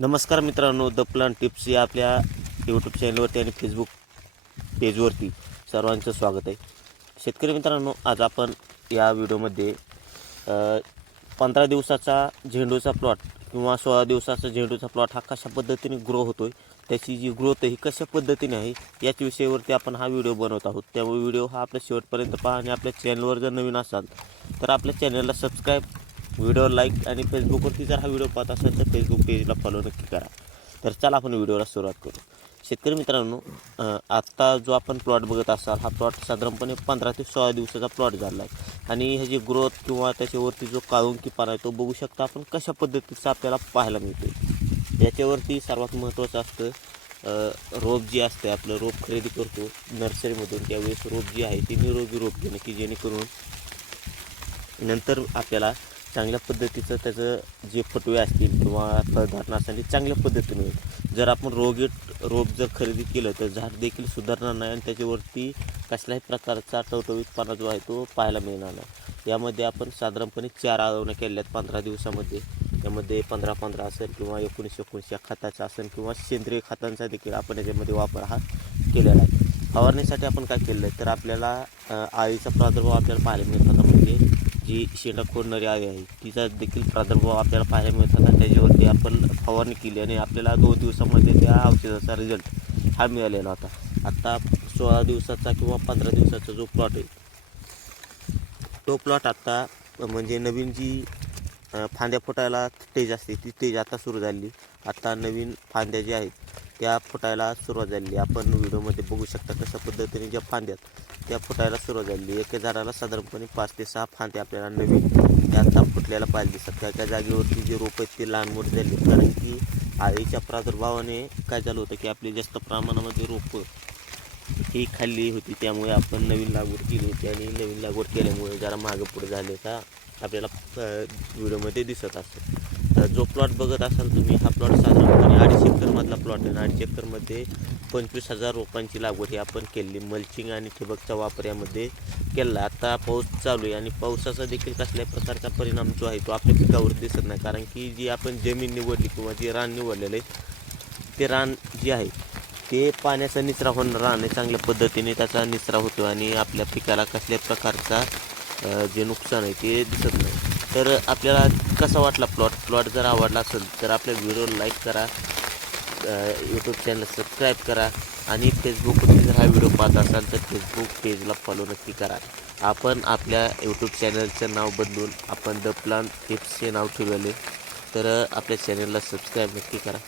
नमस्कार मित्रांनो, the plant tips या आपल्या यूट्यूब चॅनलवरती आणि फेसबुक पेजवरती सर्वांचं स्वागत आहे. शेतकरी मित्रांनो, आज आपण या व्हिडिओमध्ये 15 दिवसाचा झेंडूचा प्लॉट किंवा 16 दिवसाचा झेंडूचा प्लॉट हा कशा पद्धतीने ग्रो होतो आहे, त्याची जी ग्रोथ आहे ही कशा पद्धतीने आहे याच विषयावरती आपण हा व्हिडिओ बनवत आहोत. त्यामुळे व्हिडिओ हा आपल्या शेवटपर्यंत पहा आणि आपल्या चॅनलवर जर नवीन असाल तर आपल्या चॅनलला सबस्क्राईब, व्हिडिओ लाईक आणि फेसबुकवरती जर हा व्हिडिओ पाहत असेल तर फेसबुक पेजला फॉलो नक्की करा. तर चला आपण व्हिडिओला सुरुवात करू. शेतकरी मित्रांनो, आत्ता जो आपण प्लॉट बघत असाल हा प्लॉट साधारणपणे 15 ते 16 दिवसाचा प्लॉट झाला आहे आणि ह्याची ग्रोथ किंवा त्याच्यावरती जो काळुंकीपणा आहे तो बघू शकता आपण कशा पद्धतीचा आपल्याला पाहायला मिळतो. याच्यावरती सर्वात महत्त्वाचं असतं रोप जे असते, आपलं रोप खरेदी करतो नर्सरीमधून त्यावेळेस रोप जी आहे ती निरोगी रोप घेणं, की जेणेकरून नंतर आपल्याला चांगल्या पद्धतीचं त्याचं जे फटवे असतील किंवा फळधारणा असेल चांगल्या पद्धतीने होईल. जर आपण रोप जर खरेदी केलं तर झाड देखील सुधारणार नाही आणि त्याच्यावरती कसल्याही प्रकारचा टवटवीतपणा जो आहे तो पाहायला मिळणार नाही. यामध्ये आपण साधारणपणे 4 आळवण्या केल्या आहेत 15 दिवसामध्ये. त्यामध्ये 15-15 असेल किंवा 19-19 या खताचा असेल किंवा सेंद्रिय खतांचा देखील आपण याच्यामध्ये वापर हा केलेला आहे. फवारणीसाठी आपण काय केलं आहे तर आपल्याला अळीचा प्रादुर्भाव आपल्याला पाहायला मिळत होता, म्हणजे जी शेंडा खोडणारी अळी आहे तिचा देखील प्रादुर्भाव आपल्याला पाहायला मिळत होता. त्याच्यावरती आपण फवारणी केली आणि आपल्याला 2 दिवसामध्ये त्या औषधाचा रिझल्ट हा मिळालेला होता. आत्ता 16 दिवसाचा किंवा 15 दिवसाचा जो प्लॉट आहे तो प्लॉट आत्ता म्हणजे नवीन जी फांद्या फुटायला स्टेज असते ती स्टेज आता सुरू झाली. आत्ता नवीन फांद्या ज्या आहेत त्या फुटायला सुरुवात झाली. आपण व्हिडिओमध्ये बघू शकता कशा पद्धतीने ज्या फांद्यात त्या फुटायला सुरुवात झाली. एका झाडाला साधारणपणे 5 ते 6 फांद्या आपल्याला नवीन त्या आता फुटल्याला पाहिजे दिसतात. त्या जागेवरती जे रोपं आहेत ते लहान मोठे झाले, कारण की अळीच्या प्रादुर्भावाने काय झालं होतं की आपली जास्त प्रमाणामध्ये रोपं ही खाल्ली होती. त्यामुळे आपण नवीन लागवड केली होती आणि नवीन लागवड केल्यामुळे जरा मागं पुढे झाले का आपल्याला व्हिडिओमध्ये दिसत असतं. जो प्लॉट बघत असाल तुम्ही हा प्लॉट साधारणपणे 2.5 एकरमधला प्लॉट आहे. 2.5 एकरमध्ये 25,000 रोपांची लागवड ही आपण केली. मल्चिंग आणि ठिबकचा वापर यामध्ये केला. आता पाऊस चालू आहे आणि पावसाचा देखील कसल्याही प्रकारचा परिणाम जो आहे तो आपल्या पिकावर दिसत नाही, कारण की जी आपण जमीन निवडली किंवा जे रान निवडलेलं आहे ते रान जे आहे ते पाण्याचा निचरा होणार रान आहे. चांगल्या पद्धतीने त्याचा निचरा होतो आणि आपल्या पिकाला कसल्याही प्रकारचा जे नुकसान आहे ते दिसत नाही. तर आपल्याला कसा वाटला प्लॉट जर आवडला असेल तर आपल्या व्हिडिओला लाईक करा, यूट्यूब चॅनल सबस्क्राईब करा आणि फेसबुकवरती जर हा व्हिडिओ पाहत असाल तर फेसबुक पेजला फॉलो नक्की करा. आपण आपल्या यूट्यूब चॅनलचं नाव बदलून आपण द प्लांट टिप्स हे नाव ठेवलेले, तर आपल्या चॅनलला सबस्क्राईब नक्की करा.